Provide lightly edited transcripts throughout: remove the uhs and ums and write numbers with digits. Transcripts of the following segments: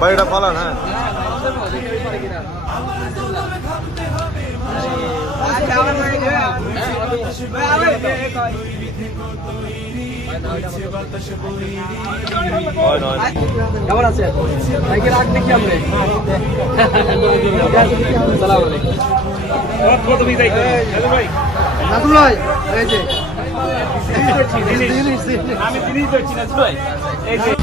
বাড়িটা পালান। হ্যাঁ কেমন আছে ভাইকে রাখ দেখি আমরা আমি জিনিস ধরছি না ভাই এই যে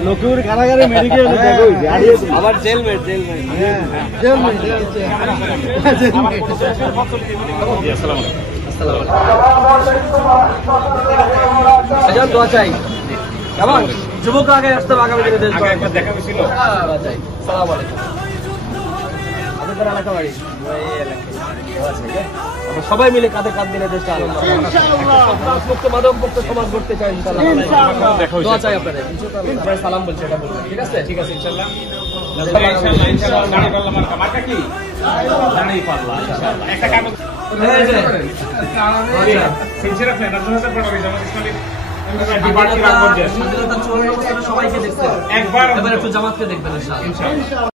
লক্ষ্মীপুর কারাগারে মেডিকেল আবার জেলমেট দোয়া চাই কেমন যুবকরা আগে আসতে হবে আগামী দিনে দেশ দেখা হয়েছিল সালাম আলাইকুম আপনাদের এলাকা বাড়ি সবাই মিলে কাঁধে কাঁধ মিলে দেশটা মুক্ত মাদক মুক্ত সমাজ করতে চাই দোয়া চাই আপনাদের সালাম বলছে এটা বলবেন ঠিক আছে ইনশাআল্লাহ সবাইকে দেখতে একবার একটু জামাতকে দেখবেন ইনশাআল্লাহ।